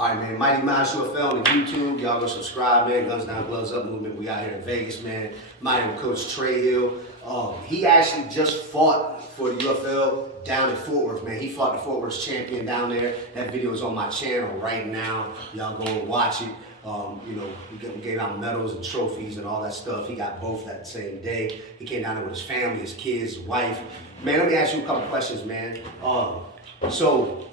All right, man. Mighty Mouse UFL on YouTube. Y'all go subscribe, man. Guns Down, Gloves Up movement. We out here in Vegas, man. My name is Coach Trayhill. He actually just fought for the UFL down in Fort Worth, man. He fought the Fort Worth champion down there. That video is on my channel right now. Y'all go and watch it. You know, we gave out medals and trophies and all that stuff. He got both that same day. He came down there with his family, his kids, his wife. Man, let me ask you a couple questions, man. So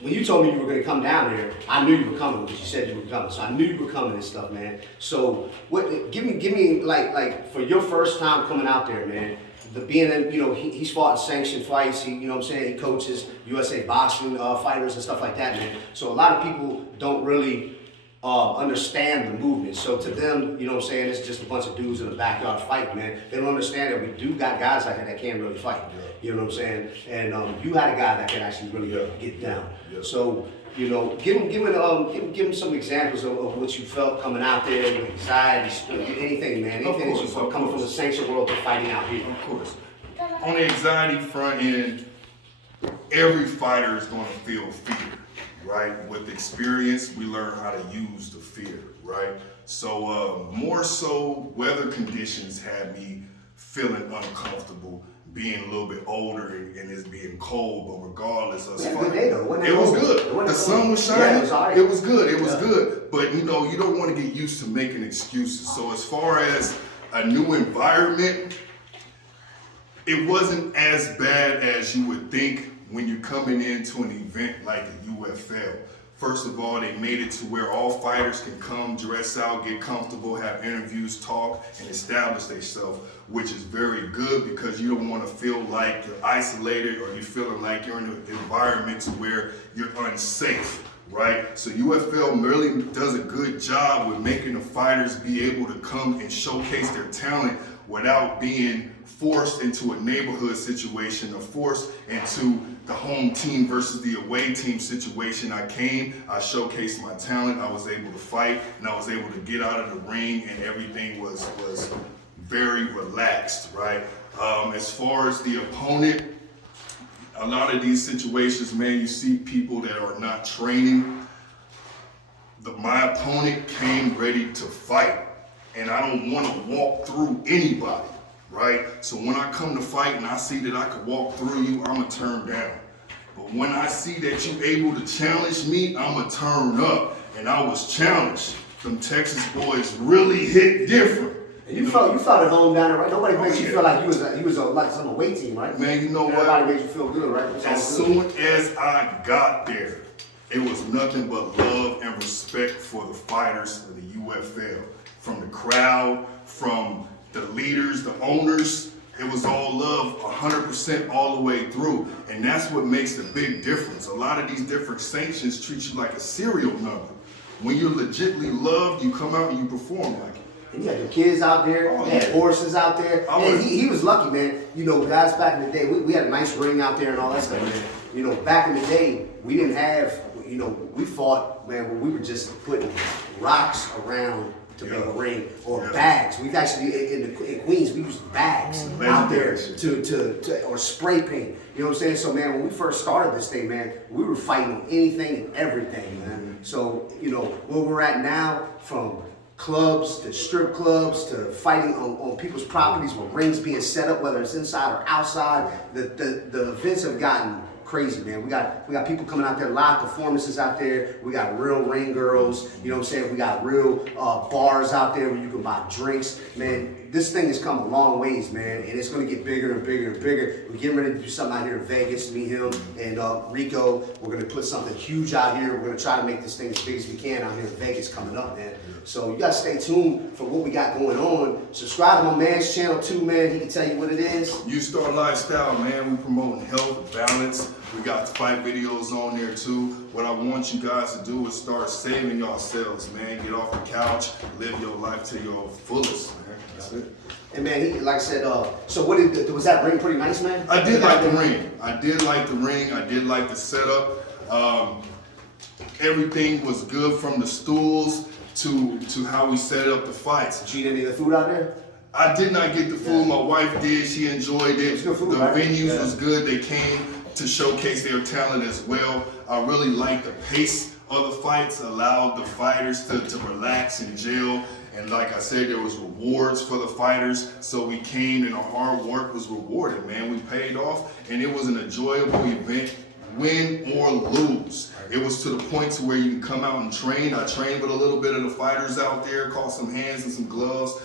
when you told me you were going to come down there, I knew you were coming because you said you were coming. So I knew you were coming and stuff, man. So what? Give me like for your first time coming out there, man. Being in, you know, he's fought in sanctioned fights. He, you know what I'm saying, he coaches USA boxing fighters and stuff like that, man. So a lot of people don't really understand the movement. So to them, you know what I'm saying, it's just a bunch of dudes in the backyard fighting, man. They don't understand that we do got guys like that can't really fight. Yeah. You know what I'm saying? And you had a guy that can actually really get down. Yeah. So, you know, give him some examples of what you felt coming out there, your anxiety, anything, man. Anything that you felt coming from the sanctioned world to fighting out here. Of course. On the anxiety front end, every fighter is going to feel fear. Right? With experience, we learn how to use the fear, right? So more so, weather conditions had me feeling uncomfortable, being a little bit older and it's being cold, but regardless of it was good. The sun was shining. It was good. It was good. But you know, you don't want to get used to making excuses. So as far as a new environment, it wasn't as bad as you would think when you're coming into an event like the UFL. First of all, they made it to where all fighters can come, dress out, get comfortable, have interviews, talk, and establish themselves, which is very good because you don't want to feel like you're isolated or you're feeling like you're in an environment where you're unsafe, right? So UFL really does a good job with making the fighters be able to come and showcase their talent without being forced into a neighborhood situation or forced into the home team versus the away team situation. I came, I showcased my talent, I was able to fight, and I was able to get out of the ring, and everything was very relaxed, right? As far as the opponent, a lot of these situations, man, you see people that are not training. My opponent came ready to fight, and I don't want to walk through anybody. Right? So when I come to fight and I see that I could walk through you, I'm going to turn down. But when I see that you're able to challenge me, I'm going to turn up. And I was challenged. Them Texas boys really hit different. And you felt at home down there, right? Nobody makes you feel like you was like some away team, right? Man, you know what? Everybody made you feel good, right? As soon as I got there, it was nothing but love and respect for the fighters of the UFL. From the crowd, from the leaders, the owners, it was all love 100% all the way through. And that's what makes the big difference. A lot of these different sanctions treat you like a serial number. When you're legitimately loved, you come out and you perform like it. And you had your kids out there, you had horses out there. And he was lucky, man. You know, guys back in the day, we had a nice ring out there and all that stuff, man. You know, back in the day, we didn't have, you know, we fought, man, when we were just putting rocks around to make a ring or bags. We've actually in Queens we used bags out there to or spray paint. You know what I'm saying? So man, when we first started this thing, man, we were fighting on anything and everything, man. So you know where we're at now, from clubs to strip clubs to fighting on people's properties with rings being set up, whether it's inside or outside. The events have gotten crazy, man. We got people coming out there, live performances out there. We got real ring girls, you know what I'm saying? We got real bars out there where you can buy drinks. Man, this thing has come a long ways, man, and it's gonna get bigger and bigger and bigger. We're getting ready to do something out here in Vegas, me, him, and Rico. We're gonna put something huge out here. We're gonna try to make this thing as big as we can out here in Vegas coming up, man. So you gotta stay tuned for what we got going on. Subscribe to my man's channel too, man. He can tell you what it is. You Start Lifestyle, man. We promoting health, balance. We got fight videos on there too. What I want you guys to do is start saving yourselves, man. Get off the couch, live your life to your fullest, man. That's it. And man, he, like I said, so what was that ring pretty nice, man? I did like the ring. I did like the ring. I did like the setup. Everything was good from the stools to how we set up the fights. Did you eat any of the food out there? I did not get the food. My wife did. She enjoyed it. Good food, the right? venues was good. They came to showcase their talent as well. I really like the pace other fights allowed the fighters to relax and gel. And like I said, there was rewards for the fighters. So we came and our hard work was rewarded, man. We paid off and it was an enjoyable event, win or lose. It was to the point to where you can come out and train. I trained with a little bit of the fighters out there, caught some hands and some gloves,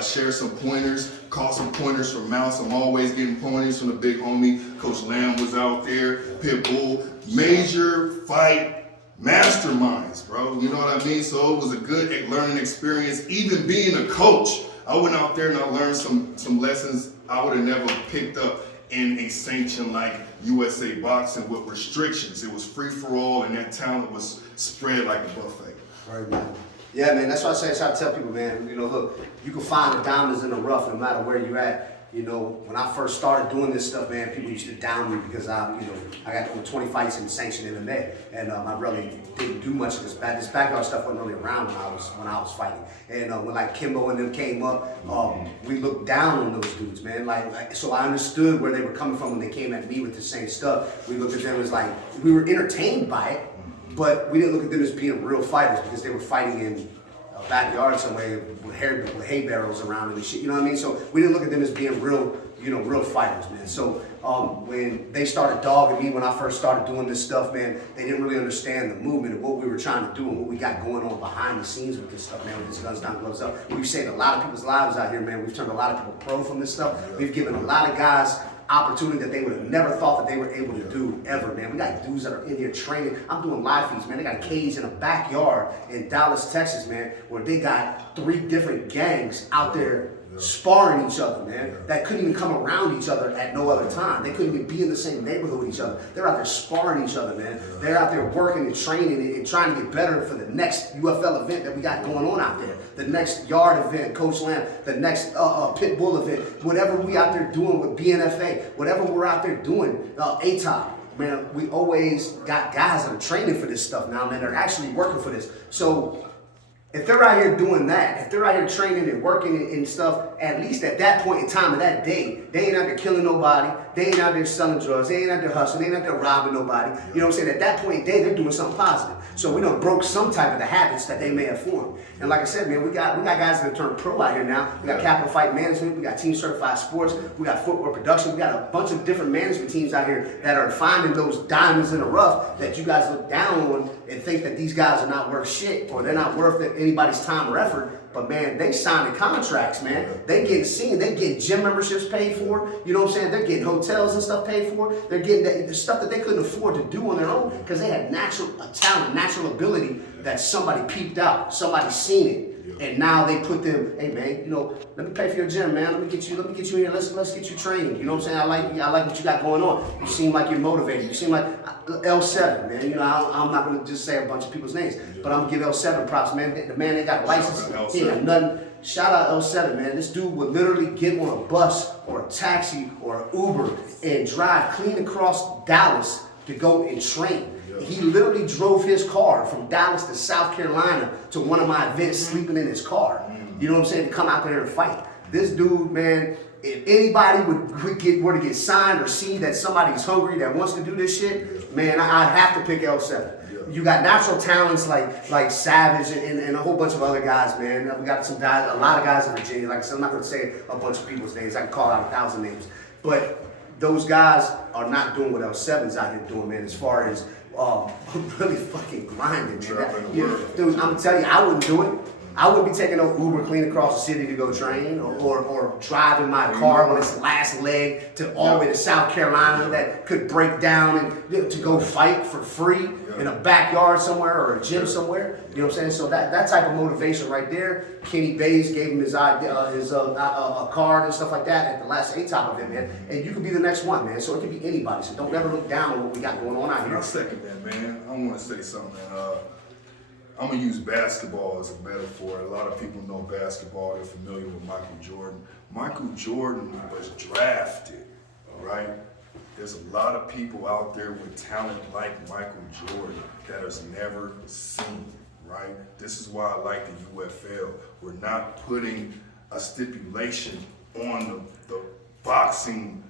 share some pointers, caught some pointers from Mouse. I'm always getting pointers from the big homie. Coach Lamb was out there, Pitbull. Major fight masterminds, bro. You know what I mean? So it was a good learning experience. Even being a coach, I went out there and I learned some lessons I would have never picked up in a sanction like USA Boxing with restrictions. It was free for all and that talent was spread like a buffet. Right, man. Yeah, man, that's why I try to tell people, man, you know, look, you can find the diamonds in the rough no matter where you're at. You know, when I first started doing this stuff, man, people used to down me because I got over 20 fights in sanctioned MMA, and I really didn't do much of this. This backyard stuff wasn't really around when I was fighting. And when like Kimbo and them came up, we looked down on those dudes, man. So I understood where they were coming from when they came at me with the same stuff. We looked at them as like we were entertained by it, but we didn't look at them as being real fighters because they were fighting in a backyard somewhere with hay barrels around and shit, you know what I mean? So we didn't look at them as being real, real fighters, man. So when they started dogging me when I first started doing this stuff, man, they didn't really understand the movement of what we were trying to do and what we got going on behind the scenes with this stuff, man, with this Guns Down, Gloves Up. We've saved a lot of people's lives out here, man. We've turned a lot of people pro from this stuff. We've given a lot of guys opportunity that they would have never thought that they were able to do ever, man. We got dudes that are in here training. I'm doing live feeds, man. They got a cage in a backyard in Dallas, Texas, man, where they got 3 different gangs out there sparring each other, man, that couldn't even come around each other at no other time. They couldn't even be in the same neighborhood with each other. They're out there sparring each other, man. They're out there working and training and trying to get better for the next UFL event that we got going on out there. The next yard event, Coach Lamb, the next Pitbull event, whatever we out there doing with BNFA, whatever we're out there doing, ATOP. Man, we always got guys that are training for this stuff now, man. They're actually working for this. So if they're out here doing that, if they're out here training and working and stuff, at least at that point in time of that day, they ain't out there killing nobody. They ain't out there selling drugs. They ain't out there hustling. They ain't out there robbing nobody. You know what I'm saying? At that point in day, they're doing something positive. So we done broke some type of the habits that they may have formed. And like I said, man, we got guys that have turned pro out here now. We got Capital Fight Management. We got Team Certified Sports. We got Footwear Production. We got a bunch of different management teams out here that are finding those diamonds in the rough that you guys look down on and think that these guys are not worth shit or they're not worth anybody's time or effort. But man, they signing contracts, man. They getting seen. They get gym memberships paid for. You know what I'm saying? They're getting hotels and stuff paid for. They're getting the stuff that they couldn't afford to do on their own because they had natural talent, natural ability that somebody peeped out. Somebody seen it. And now they put them, hey man, let me pay for your gym, man. Let me get you here. Let's get you training. You know what I'm saying? I like what you got going on. You seem like you're motivated. You seem like L7, man. I'm not gonna just say a bunch of people's names, but I'm gonna give L7 props, man. The man, they got a license. He ain't nothing. Shout out L7, man. This dude would literally get on a bus or a taxi or an Uber and drive clean across Dallas to go and train. He literally drove his car from Dallas to South Carolina to one of my events, sleeping in his car. You know what I'm saying? To come out there and fight. This dude, man, if anybody were to get signed or see that somebody's hungry that wants to do this shit, man, I'd have to pick L7. You got natural talents like Savage and a whole bunch of other guys, man. We got some guys, a lot of guys in Virginia. Like I said, I'm not going to say a bunch of people's names. I can call out 1,000 names. But those guys are not doing what L7's out here doing, man, as far as really fucking grinding, man. Dude, I'm telling you, I wouldn't do it. I wouldn't be taking no Uber clean across the city to go train or driving my car on its last leg to all the way to South Carolina that could break down and to go fight for free in a backyard somewhere or a gym somewhere. You know what I'm saying? So that type of motivation right there, Kenny Bays gave him his card and stuff like that at the last ATOP event, man. And you could be the next one, man. So it could be anybody. So don't ever look down on what we got going on out here. I'll second that, man. I want to say something, man. I'm going to use basketball as a metaphor. A lot of people know basketball. They're familiar with Michael Jordan. Michael Jordan was drafted, all right? There's a lot of people out there with talent like Michael Jordan that is never seen, right? This is why I like the UFL. We're not putting a stipulation on the boxing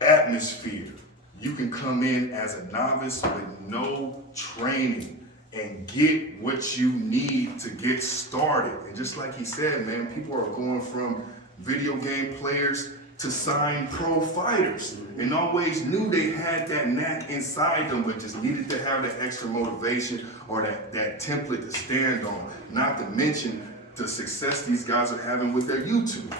atmosphere. you can come in as a novice with no training and get what you need to get started. And just like he said, man, people are going from video game players to sign pro fighters, and always knew they had that knack inside them, but just needed to have that extra motivation or that template to stand on. Not to mention the success these guys are having with their YouTube.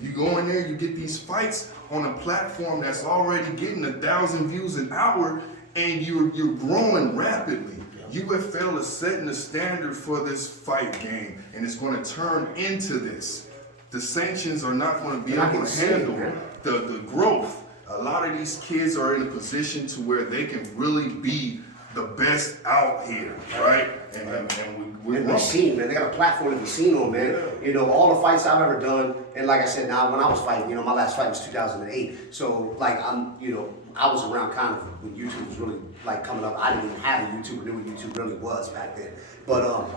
You go in there, you get these fights on a platform that's already getting 1,000 views an hour, and you're growing rapidly. UFL is setting the standard for this fight game, and it's going to turn into this. The sanctions are not going to be able to handle the growth. A lot of these kids are in a position to where they can really be the best out here, right? And we're seen, man. They got a platform to be seen on, man. You know, all the fights I've ever done, and like I said, now when I was fighting, you know, my last fight was 2008. So like I was around kind of when YouTube was really like coming up. I didn't even have a YouTube, or knew what YouTube really was back then. But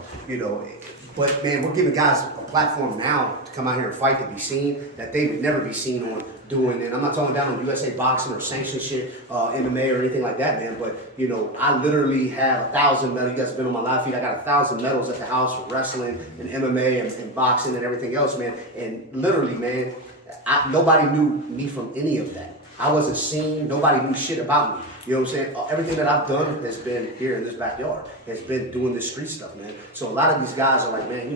but man, we're giving guys a platform now to come out here and fight, to be seen that they would never be seen on doing. And I'm not talking down on USA boxing or sanction shit, MMA or anything like that, man. But you know, I literally have 1,000 medals. You guys have been on my live feed. I got 1,000 medals at the house for wrestling and MMA and boxing and everything else, man. And literally, man, nobody knew me from any of that. I wasn't seen. Nobody knew shit about me. You know what I'm saying? Everything that I've done has been here in this backyard. Has been doing this street stuff, man. So a lot of these guys are like, man,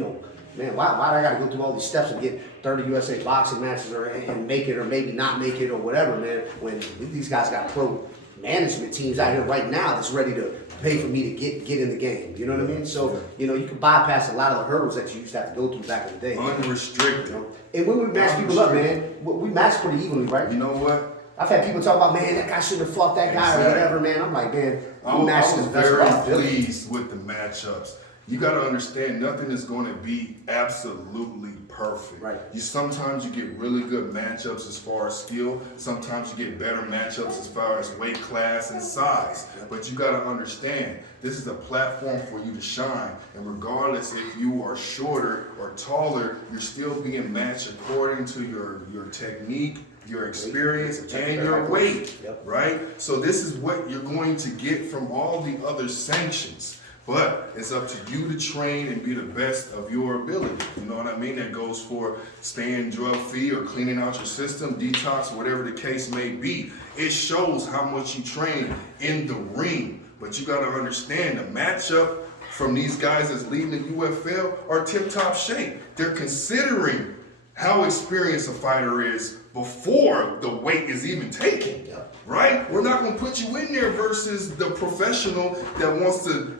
why do I got to go through all these steps and get 30 USA boxing matches and make it or maybe not make it or whatever, man, when these guys got pro management teams out here right now that's ready to pay for me to get in the game. You know what I mean? So, you know, you can bypass a lot of the hurdles that you used to have to go through back in the day. Unrestricted. You know? And when we match people up, man, we match pretty evenly, right? You know what? I've had people talk about, man, that guy shouldn't have fought that guy or whatever, man. I'm like, man, I was very pleased with the matchups. You got to understand, nothing is going to be absolutely perfect. Right. Sometimes you get really good matchups as far as skill. Sometimes you get better matchups as far as weight class and size. But you got to understand, this is a platform for you to shine. And regardless if you are shorter or taller, you're still being matched according to your technique, your experience, and your weight, right? So this is what you're going to get from all the other sanctions. But it's up to you to train and be the best of your ability. You know what I mean? That goes for staying drug-free or cleaning out your system, detox, whatever the case may be. It shows how much you train in the ring. But you got to understand, the matchup from these guys that's leading the UFL are tip-top shape. They're considering how experienced a fighter is before the weight is even taken, right? We're not going to put you in there versus the professional that wants to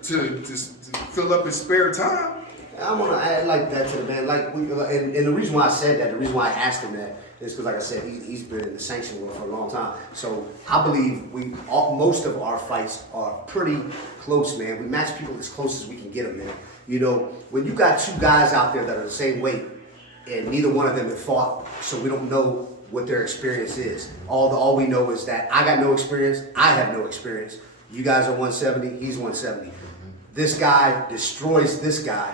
fill up his spare time. I want to add like that to the man. Like, and the reason why I said that, the reason why I asked him that is because, like I said, he's been in the sanction world for a long time. So I believe most of our fights are pretty close, man. We match people as close as we can get them, man. You know, when you got two guys out there that are the same weight, and neither one of them have fought, so we don't know what their experience is. All we know is that I got no experience, I have no experience. You guys are 170, he's 170. This guy destroys this guy,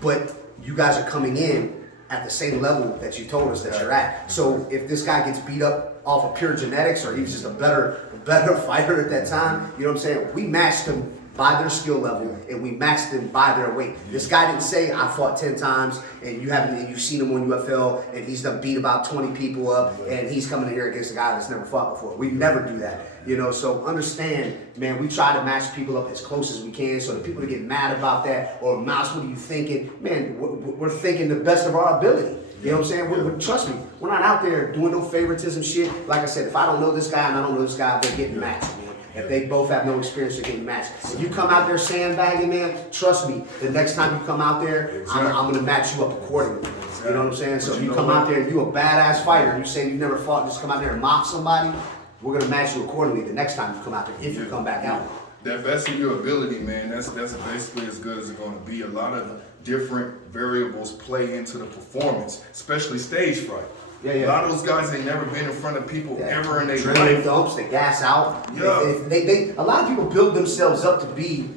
but you guys are coming in at the same level that you told us that you're at. So if this guy gets beat up off of pure genetics, or he was just a better fighter at that time, you know what I'm saying? We matched him by their skill level, and we matched them by their weight. This guy didn't say, I fought 10 times, and you've seen him on UFL, and he's done beat about 20 people up, and he's coming in here against a guy that's never fought before. We never do that, you know. So understand, man, we try to match people up as close as we can, so the people that get mad about that, or Mouse, what are you thinking? Man, we're thinking the best of our ability. You know what I'm saying? Trust me, we're not out there doing no favoritism shit. Like I said, if I don't know this guy and I don't know this guy, they're getting matched. If they both have no experience, they're getting matched. If you come out there sandbagging, man, trust me, the next time you come out there, I'm going to match you up accordingly. You know what I'm saying? So if you come out there and you a badass fighter, and you say you never fought, just come out there and mock somebody, we're going to match you accordingly the next time you come out there, if you come back out. That best of your ability, man, that's basically as good as it's going to be. A lot of different variables play into the performance, especially stage fright. A lot of those guys ain't never been in front of people ever in their life. Dumps, they gas out. A lot of people build themselves up to be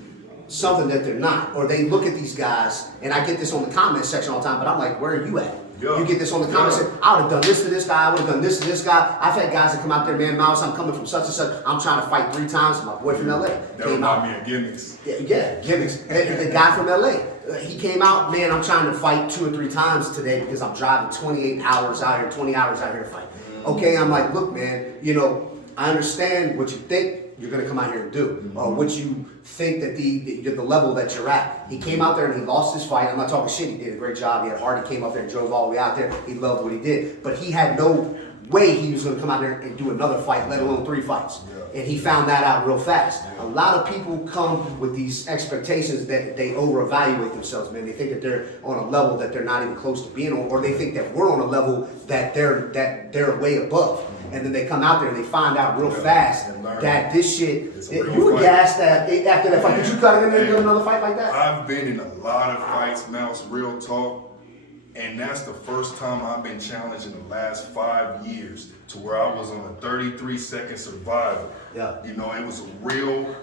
something that they're not, or they look at these guys, and I get this on the comment section all the time, but I'm like, where are you at? Yeah. You get this on the comments, say, I would have done this to this guy, I would have done this to this guy. I've had guys that come out there, man, Mouse, I'm coming from such and such, I'm trying to fight 3 times. My boy from LA That came out. remind me of gimmicks. Yeah, gimmicks. The guy from LA, he came out, man, I'm trying to fight 2 or 3 times today because I'm driving 28 hours out here, 20 hours out here to fight. Okay, I'm like, look, man, you know, I understand what you think you're gonna come out here and do, or what you think that the level that you're at. He came out there and he lost his fight. I'm not talking shit. He did a great job. He had heart. He came up there and drove all the way out there. He loved what he did, but he had no way he was gonna come out there and do another fight, let alone 3 fights. And he found that out real fast. A lot of people come with these expectations that they over-evaluate themselves, man. They think that they're on a level that they're not even close to being on, or they think that we're on a level that they're way above. And then they come out there and they find out real fast that this shit, you were gassed after that fight. Did you cut him in another fight like that? I've been in a lot of fights, Mouse, real talk. And that's the first time I've been challenged in the last 5 years to where I was on a 33-second survival. Yeah. You know, it was a real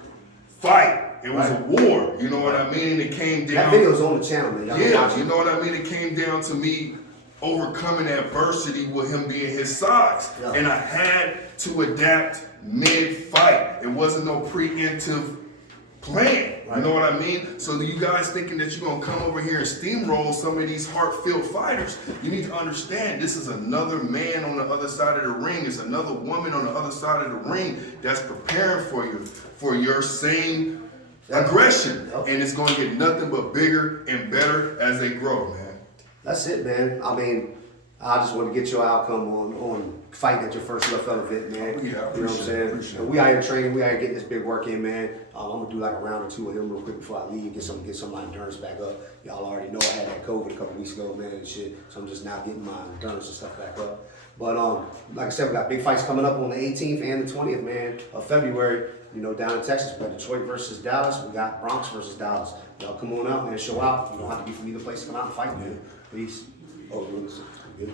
fight. It was a war. You know what I mean? And it came down. That video's on the channel, man. Yeah, you know what I mean? It came down to me overcoming adversity with him being his size. Yeah. And I had to adapt mid-fight. It wasn't no preemptive plan. You know what I mean? So you guys thinking that you're gonna come over here and steamroll some of these heart-filled fighters, you need to understand this is another man on the other side of the ring. It's another woman on the other side of the ring that's preparing for your same aggression. And it's gonna get nothing but bigger and better as they grow, man. That's it, man. I mean, I just want to get your outcome on fighting at your first UFL event, man. Yeah, I you know what I'm appreciate saying? it. And we out here training, we out here getting this big work in, man. I'm gonna do like a round or 2 of them real quick before I leave, get some of my endurance back up. Y'all already know I had that COVID a couple weeks ago, man, and shit. So I'm just now getting my endurance and stuff back up. But like I said, we got big fights coming up on the 18th and the 20th, man, of February. You know, down in Texas, we got Detroit versus Dallas. We got Bronx versus Dallas. Y'all come on out, man, show out. You don't have to be from either place to come out and fight, man. Please. Oh, you want to good?